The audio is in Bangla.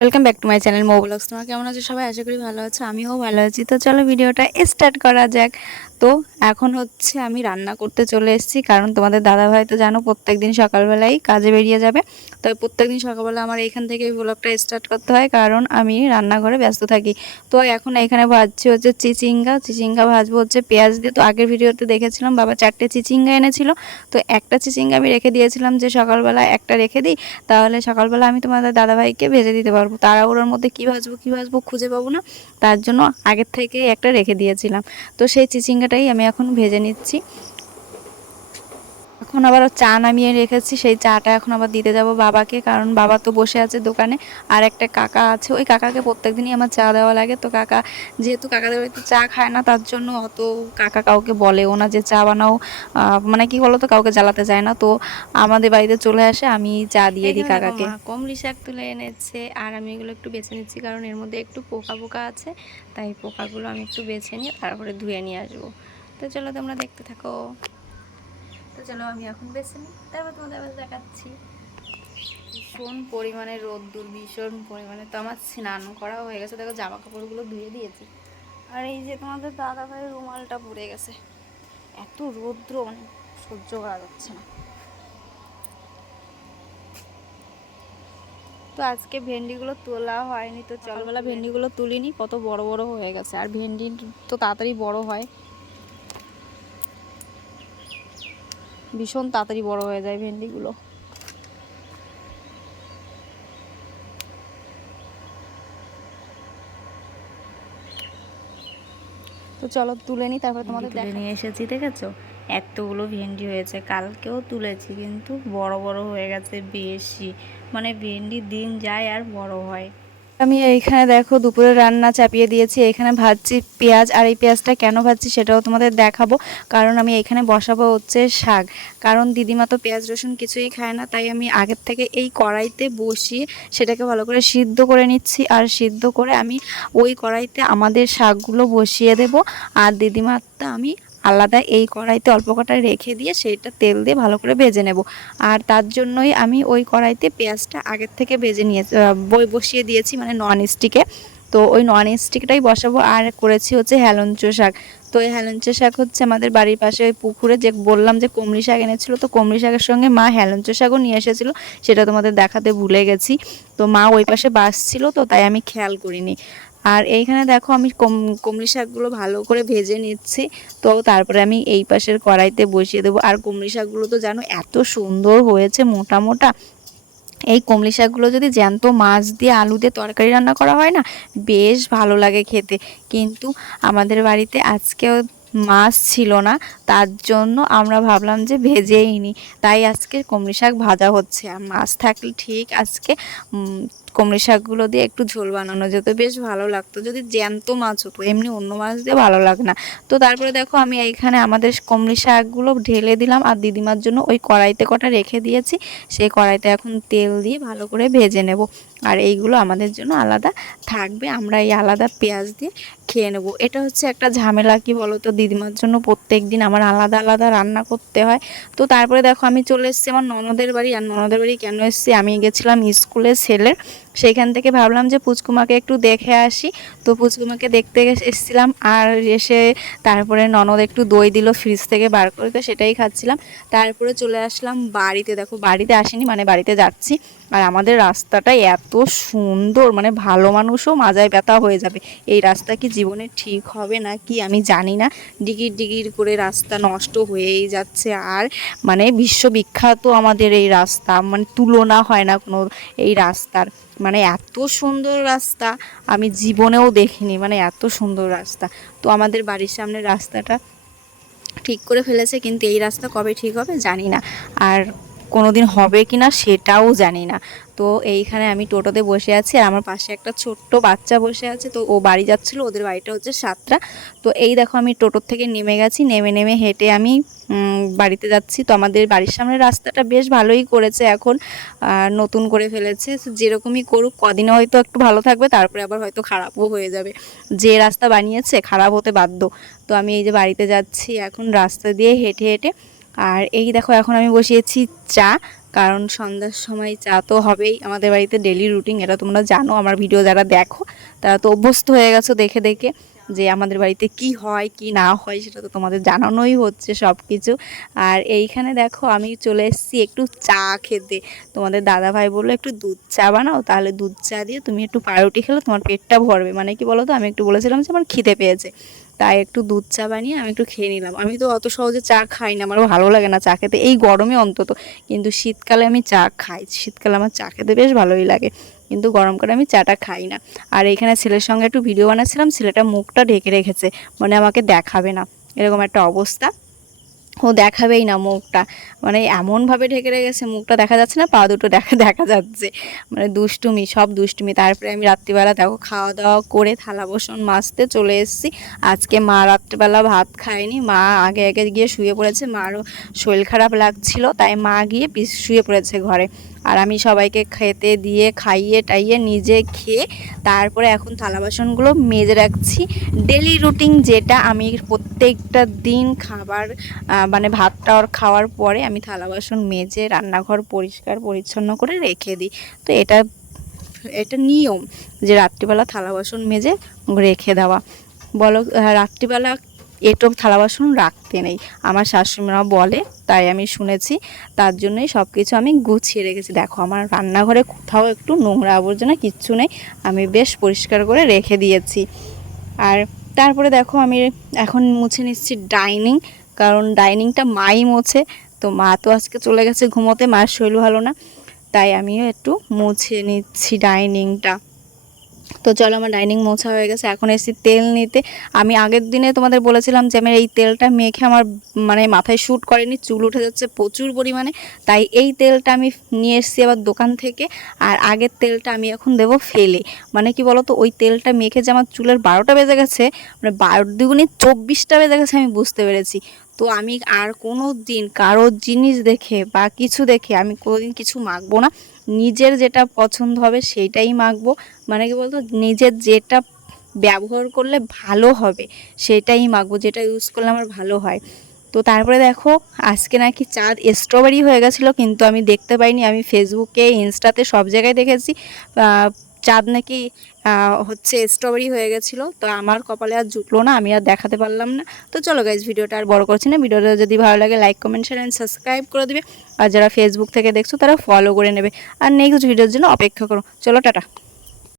Welcome back to my channel Mou blogs. তোমরা কেমন আছো সবাই? আশা করি ভালো আছো, আমিও ভালো আছি। তো চলো ভিডিওটা স্টার্ট করা যাক। তো এখন হচ্ছে আমি রান্না করতে চলে এসেছি, কারণ তোমাদের দাদাভাই তো জানো প্রত্যেকদিন সকালবেলাই কাজে বেরিয়ে যাবে। তো প্রত্যেকদিন সকালবেলা আমার এইখান থেকে ব্লগটা স্টার্ট করতে হয়, কারণ আমি রান্নাঘরে ব্যস্ত থাকি। তো এখন এখানে ভাজছি হচ্ছে চিচিঙ্গা ভাজবো হচ্ছে পেঁয়াজ দিয়ে। তো আগের ভিডিওতে দেখেছিলাম বাবা 4টে চিচিঙ্গা এনেছিল, তো একটা চিচিঙ্গা আমি রেখে দিয়েছিলাম যে সকালবেলা একটা রেখে দিই, তাহলে সকালবেলা আমি তোমাদের দাদাভাইকে ভেজে দিতে পারবো। তাড়াহুড়োর মধ্যে কী ভাজবো খুঁজে পাবো না, তার জন্য আগের থেকে একটা রেখে দিয়েছিলাম। তো সেই চিচিঙ্গাটাই আমি এখন ভেজে নিচ্ছি। এখন আবার চা নামিয়ে রেখেছি, সেই চাটা এখন আবার দিতে যাব বাবাকে, কারণ বাবা তো বসে আছে দোকানে। আর একটা কাকা আছে, ওই কাকাকে প্রত্যেকদিনই আমার চা দেওয়া লাগে। তো কাকা যেহেতু কাকাদের বাড়িতে চা খায় না, তার জন্য অত কাকা কাউকে বলেও না যে চা বানাও, মানে কি বলো তো, কাউকে জ্বালাতে চায় না। তো আমাদের বাড়িতে চলে আসে, আমি চা দিয়ে দিই কাকাকে। কমলি শাক তুলে এনেছে, আর আমি এগুলো একটু বেছে নিচ্ছি, কারণ এর মধ্যে একটু পোকা পোকা আছে, তাই পোকাগুলো আমি একটু বেছে নিয়ে তারপরে ধুয়ে নিয়ে আসবো। তো চলো তোমরা দেখতে থাকো। তো চলো আমি এখন বেছে নিই, তারপর তোমাদের আবার দেখাচ্ছি। ভীষণ পরিমাণে রোদ্দুর, ভীষণ পরিমাণে। তো আমার স্নান করা হয়ে গেছে, দেখো জামা কাপড়গুলো ধুয়ে দিয়েছি। আর এই যে তোমাদের দাদা ভাইয়ের রুমালটা পুড়ে গেছে, এত রৌদ্র মানে সহ্য করা যাচ্ছে না। তো আজকে ভেন্ডিগুলো তোলা হয়নি, তো সকালবেলা ভেন্ডিগুলো তুলিনি, কত বড় বড় হয়ে গেছে। আর ভেন্ডি তো তাড়াতাড়ি বড় হয়, ভীষণ তাড়াতাড়ি বড় হয়ে যায় ভেন্ডিগুলো। তো চলো তুলে নিই, তারপর তোমাদের তুলে নিয়ে এসেছি। দেখেছো এতগুলো ভেন্ডি হয়েছে, কালকেও তুলেছি, কিন্তু বড় বড় হয়ে গেছে বেশি। মানে ভেন্ডি দিন যায় আর বড় হয়। আমি এইখানে দেখো দুপুরে রান্না চাপিয়ে দিয়েছি, এখানে ভাজছি পেঁয়াজ। আর এই পেঁয়াজটা কেন ভাজছি সেটাও তোমাদের দেখাবো, কারণ আমি এখানে বসাবো হচ্ছে শাক। কারণ দিদিমা তো পেঁয়াজ রসুন কিছুই খায় না, তাই আমি আগের থেকে এই কড়াইতে বসিয়ে সেটাকে ভালো করে সিদ্ধ করে নিচ্ছি। আর সিদ্ধ করে আমি ওই কড়াইতে আমাদের শাকগুলো বসিয়ে দেব, আর দিদিমারটা আমি আলাদা এই কড়াইতে অল্প কটা রেখে দিয়ে সেইটা তেল দিয়ে ভালো করে ভেজে নেব। আর তার জন্যই আমি ওই কড়াইতে পেঁয়াজটা আগের থেকে ভেজে নিয়ে বসিয়ে দিয়েছি, মানে নন স্টিকে। তো ওই নন স্টিকটাই বসাবো। আর করেছি হচ্ছে হেলঞ্চ শাক। তো এই হেলঞ্চ শাক হচ্ছে আমাদের বাড়ির পাশে ওই পুকুরে, যে বললাম যে কুমড়ি শাক এনেছিল, তো কুমড়ি শাকের সঙ্গে মা হেলঞ্চ শাকও নিয়ে এসেছিলো, সেটা তোমাদের দেখাতে ভুলে গেছি। তো মা ওই পাশে বাসছিল, তো তাই আমি খেয়াল করিনি। আর এইখানে দেখো আমি কুমড়ি শাকগুলো ভালো করে ভেজে নিচ্ছি। তো তারপরে আমি এই পাশের কড়াইতে বসিয়ে দেবো। আর কুমড়ি শাকগুলো তো জানো এত সুন্দর হয়েছে, মোটা মোটা। এই কমলি শাকগুলো যদি জ্যান্ত মাছ দিয়ে আলু দিয়ে তরকারি রান্না করা হয় না, বেশ ভালো লাগে খেতে। কিন্তু আমাদের বাড়িতে আজকেও মাছ ছিল না, তার জন্য আমরা ভাবলাম যে ভেজেই নিই, তাই আজকে কমলি শাক ভাজা হচ্ছে। আর মাছ থাকলে ঠিক আজকে কমলি শাকগুলো দিয়ে একটু ঝোল বানানো যেত, বেশ ভালো লাগতো যদি জ্যান্ত মাছ হতো, এমনি অন্য মাছ দিয়ে ভালো লাগে না। তো তারপরে দেখো আমি এইখানে আমাদের কমলি শাকগুলো ঢেলে দিলাম, আর দিদিমার জন্য ওই কড়াইতে কটা রেখে দিয়েছি, সেই কড়াইতে এখন তেল দিয়ে ভালো করে ভেজে নেব। আর এইগুলো আমাদের জন্য আলাদা থাকবে, আমরা এই আলাদা পেঁয়াজ দিয়ে খেয়ে নেবো। এটা হচ্ছে একটা ঝামেলা, কি বলো তো, দিদিমার জন্য প্রত্যেক দিন আমার আলাদা আলাদা রান্না করতে হয়। তো তারপরে দেখো আমি চলে এসেছি আমার ননদের বাড়ি। আর ননদের বাড়ি কেন এসেছি, আমি গেছিলাম স্কুলে ছেলের, সেইখান থেকে ভাবলাম যে পুচকুমাকে একটু দেখে আসি। তো পুচকুমাকে দেখতে এসেছিলাম, আর এসে তারপরে ননদ একটু দই দিল ফ্রিজ থেকে বার করে, তো সেটাই খাচ্ছিলাম। তারপরে চলে আসলাম বাড়িতে, দেখো বাড়িতে আসিনি, মানে বাড়িতে যাচ্ছি। আর আমাদের রাস্তাটা এত সুন্দর, মানে ভালো মানুষও মাজায় ব্যথা হয়ে যাবে। এই রাস্তা কি জীবনে ঠিক হবে না কি আমি জানি না, ডিগির ডিগির করে রাস্তা নষ্ট হয়েই যাচ্ছে। আর মানে বিশ্ববিখ্যাত আমাদের এই রাস্তা, মানে তুলনা হয় না কোনো এই রাস্তার। মানে এত সুন্দর রাস্তা আমি জীবনেও দেখিনি, মানে এত সুন্দর রাস্তা। তো আমাদের বাড়ির সামনে রাস্তাটা ঠিক করে ফেলেছে, কিন্তু এই রাস্তা কবে ঠিক হবে জানি না, আর কোনো দিন হবে কি না সেটাও জানি না। তো এইখানে আমি টোটোতে বসে আছি, আর আমার পাশে একটা ছোট্ট বাচ্চা বসে আছে। তো ও বাড়ি যাচ্ছিলো, ওদের বাড়িটা হচ্ছে সাতটা। তো এই দেখো আমি টোটোর থেকে নেমে গেছি, নেমে নেমে হেঁটে আমি বাড়িতে যাচ্ছি। তো আমাদের বাড়ির সামনে রাস্তাটা বেশ ভালোই করেছে এখন, নতুন করে ফেলেছে। যেরকমই করুক কদিনে হয়তো একটু ভালো থাকবে, তারপরে আবার হয়তো খারাপও হয়ে যাবে। যে রাস্তা বানিয়েছে খারাপ হতে বাধ্য। তো আমি এই যে বাড়িতে যাচ্ছি এখন রাস্তা দিয়ে হেঁটে হেঁটে। আর এই দেখো এখন আমি বসিয়েছি চা, কারণ সন্ধ্যার সময় চা তো হবেই, আমাদের বাড়িতে ডেলি রুটিন, এটা তোমরা জানো, আমার ভিডিও যারা দেখো তারা তো অভ্যস্ত হয়ে গেছো দেখে দেখে যে আমাদের বাড়িতে কি হয় কি না হয় সেটা তো তোমাদের জানানোই হচ্ছে সব কিছু। আর এইখানে দেখো আমি চলে এসেছি একটু চা খেতে। তোমাদের দাদা ভাই বললো একটু দুধ চা বানাও, তাহলে দুধ চা দিয়ে তুমি একটু পাউরুটি খেলে তোমার পেটটা ভরবে। মানে কি বলো তো, আমি একটু বলেছিলাম যে আমার খিদে পেয়েছে, তাই একটু দুধ চা বানিয়ে আমি একটু খেয়ে নিলাম। আমি তো অত সহজে চা খাই না, আমার ভালো লাগে না চা খেতে, এই গরমে অন্তত। কিন্তু শীতকালে আমি চা খাই, শীতকালে আমার চা খেতে বেশ ভালোই লাগে, কিন্তু গরমকালে আমি চাটা খাই না। আর এইখানে ছেলের সঙ্গে একটু ভিডিও বানাচ্ছিলাম, ছেলেটা মুখটা ঢেকে রেখেছে, মানে আমাকে দেখাবে না, এরকম একটা অবস্থা। ও দেখাবেই না মুখটা, মানে এমনভাবে ঢেকে রেখেছে, মুখটা দেখা যাচ্ছে না, পা দুটো দেখা দেখা যাচ্ছে, মানে দুষ্টুমি, সব দুষ্টুমি। তারপরে আমি রাত্রিবেলা দেখো খাওয়া দাওয়া করে থালা বাসন মাজতে চলে এসেছি। আজকে মা রাত্রিবেলা ভাত খায়নি, মা আগে আগে গিয়ে শুয়ে পড়েছে, মারও শরীর খারাপ লাগছিল, তাই মা গিয়ে শুয়ে পড়েছে ঘরে। আর আমি সবাইকে খেতে দিয়ে খাইয়ে টাইয়ে নিজে খেয়ে তারপরে এখন থালা বাসনগুলো মেজে রাখছি। ডেলি রুটিন যেটা আমি প্রত্যেকটা দিন খাবার মানে ভাতটা খাওয়ার পরে আমি থালা বাসন মেজে রান্নাঘর পরিষ্কার পরিচ্ছন্ন করে রেখে দিই। তো এটা এটা নিয়ম যে রাত্রিবেলা থালা বাসন মেজে রেখে দেওয়া। বলো রাত্রিবেলা এঁটো থালা বাসন রাখতে নেই, আমার শাশুড়িমা বলে, তাই আমি শুনেছি, তার জন্যই সব কিছু আমি গুছিয়ে রেখেছি। দেখো আমার রান্নাঘরে কোথাও একটু নোংরা আবর্জনা কিচ্ছু নেই, আমি বেশ পরিষ্কার করে রেখে দিয়েছি। আর তারপরে দেখো আমি এখন মুছে নিচ্ছি ডাইনিং, কারণ ডাইনিংটা মাই মোছে, তো মা তো আজকে চলে গেছে ঘুমোতে, মার শরীর ভালো না, তাই আমিও একটু মুছে নিচ্ছি ডাইনিংটা। তো চলো আমার ডাইনিং মোছা হয়ে গেছে, এখন এসেছি তেল নিতে। আমি আগের দিনে তোমাদের বলেছিলাম যে আমি এই তেলটা মেখে আমার মানে মাথায় শ্যুট করেনি, চুল উঠে যাচ্ছে প্রচুর পরিমাণে, তাই এই তেলটা আমি নিয়ে এসেছি আবার দোকান থেকে। আর আগের তেলটা আমি এখন দেবো ফেলে, মানে কি বলো তো, ওই তেলটা মেখে যে আমার চুলের 12টা বেজে গেছে, মানে 12 × 24টা বেজে গেছে, আমি বুঝতে পেরেছি। তো আমি আর কোনো দিন কারোর জিনিস দেখে বা কিছু দেখে আমি কোনোদিন কিছু মাখবো না, নিজের যেটা পছন্দ হবে সেইটাই মাখবো। মানে কি বলতো, নিজের যেটা ব্যবহার করলে ভালো হবে সেটাই মাখবো, যেটা ইউজ করলে আমার ভালো হয়। তো তারপরে দেখো আজকে নাকি চাঁদ স্ট্রবেরি হয়ে গেছিলো, কিন্তু আমি দেখতে পাইনি, আমি ফেসবুকে ইনস্টাতে সব জায়গায় দেখেছি চাঁদ নাকি হচ্ছে স্ট্রবেরি হয়ে গেছিলো। তো আমার কপালে আর জুটলো না, আমি আর দেখাতে পারলাম না। তো চলো গাইজ, ভিডিওটা আর বড় করছি না, ভিডিওটা যদি ভালো লাগে like comment share and subscribe করে দেবে, আর যারা ফেসবুক থেকে দেখছো তারা ফলো করে নেবে, আর নেক্সট ভিডিওর জন্য অপেক্ষা করো। চলো টাটা।